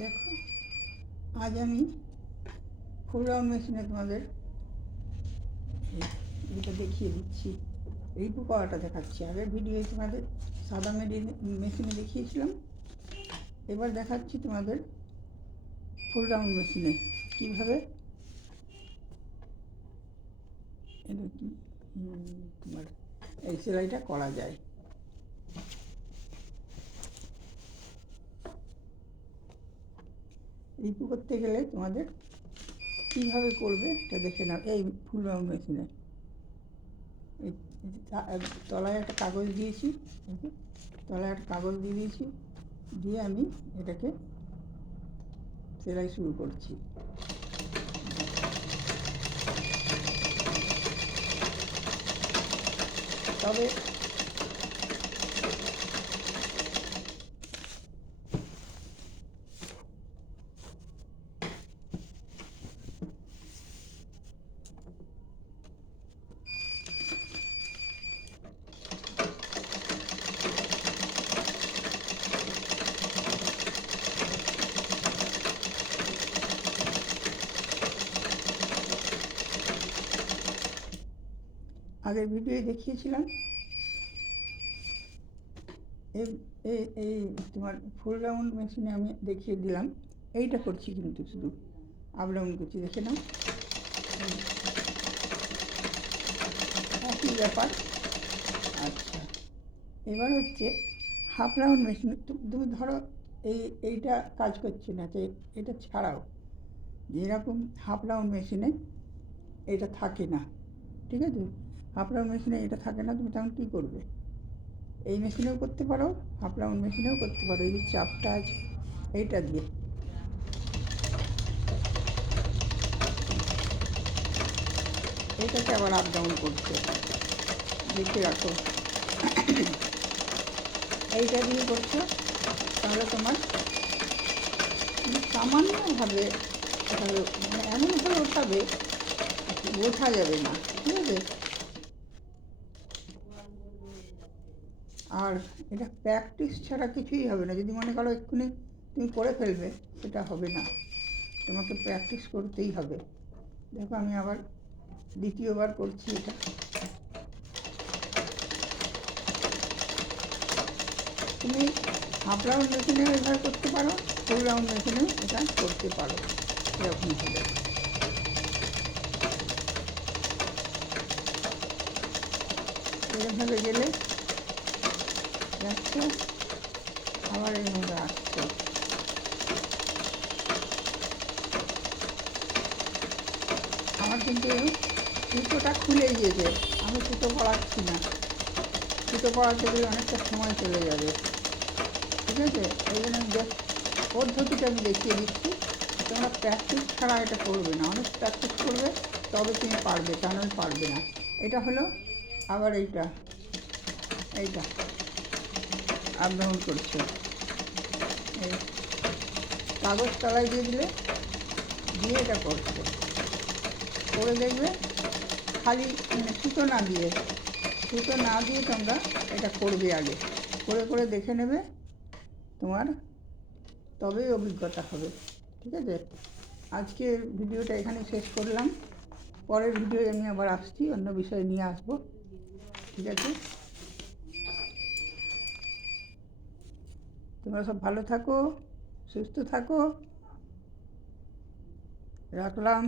দেখো, আজ আমি ফুল রাউন্ড মেশিনে তোমাদের এটা দেখিয়ে দিচ্ছি। রিপু করাটা দেখাচ্ছি। আগের ভিডিওয়ে তোমাদের সাদা মেশিনে দেখিয়েছিলাম, এবার দেখাচ্ছি তোমাদের ফুল রাউন্ড মেশিনে কীভাবে তোমার এই সেলাইটা করা যায়। রিপু করতে গেলে তোমাদের কীভাবে করবে এটা দেখে নাও। এই ফুল রাউন্ড মেশিনে এই তলায় একটা কাগজ দিয়েছি, তলায় একটা কাগজ দিয়ে দিয়েছি, দিয়ে আমি এটাকে সেলাই শুরু করছি। তবে আগের ভিডিওয়ে দেখিয়েছিলাম এই এই তোমার ফুল রাউন্ড মেশিনে আমি দেখিয়ে দিলাম। এইটা করছি কিন্তু শুধু আপ ডাউন করছি, দেখে নাও, একই ব্যাপার। আচ্ছা, এবার হচ্ছে হাফ রাউন্ড মেশিন। তুমি ধরো এইটা কাজ করছে না, তো এটা ছাড়াও যেরকম হাফ রাউন্ড মেশিনে এটা থাকে না, ঠিক আছে? হাফ রাউন্ড মেশিনে এটা থাকে না, তুমি তখন কী করবে? এই মেশিনেও করতে পারো, হাফ রাউন্ড মেশিনেও করতে পারো। এই যে চাপটা আছে এইটা দিয়ে এইটাকে আবার আপ ডাউন করছে, দেখে রাখো। এইটা দিয়ে করছো, তাহলে তোমার সামান্যভাবে ওঠাবে, মানে এমনভাবে ওঠাবে বোঝা যাবে না, ঠিক আছে? আর এটা প্র্যাকটিস ছাড়া কিছুই হবে না। যদি মনে করো এক্ষুনি তুমি করে ফেলবে, সেটা হবে না, তোমাকে প্র্যাকটিস করতেই হবে। দেখো, আমি আবার দ্বিতীয়বার করছি এটা। তুমি হাফ রাউন্ড মেশিনেও এভাবে করতে পারো, ফুল রাউন্ড মেশিনেও এটা করতে পারো, এরকম হবে। এরকমভাবে গেলে যাচ্ছে, আবার এইভাবে আসছে। আমার কিন্তু সুতোটা খুলে গিয়েছে, আমি সুতো পড়াচ্ছি না। সুতো পড়াতে গেলে অনেকটা সময় চলে যাবে, ঠিক আছে? এই জন্য আমি পদ্ধতিটা আমি দেখিয়ে দিচ্ছি। তোমরা প্র্যাকটিস ছাড়া এটা করবে না, অনেক প্র্যাকটিস করবে তবে তুমি পারবে, তা নয় পারবে না। এটা হলো, আবার এইটা আপ ডাউন করছে। এই কাগজ তলায় দিয়ে দিলে, দিয়ে এটা করছে, করে দেখবে খালি সুতো না দিয়ে তোমরা এটা করবে আগে, করে করে দেখে নেবে তোমার, তবেই অভিজ্ঞতা হবে, ঠিক আছে? আজকের ভিডিওটা এখানে শেষ করলাম। পরের ভিডিওয় আমি আবার আসছি, অন্য বিষয় নিয়ে আসবো, ঠিক আছে? তোমরা সব ভালো থাকো, সুস্থ থাকো, রাখলাম।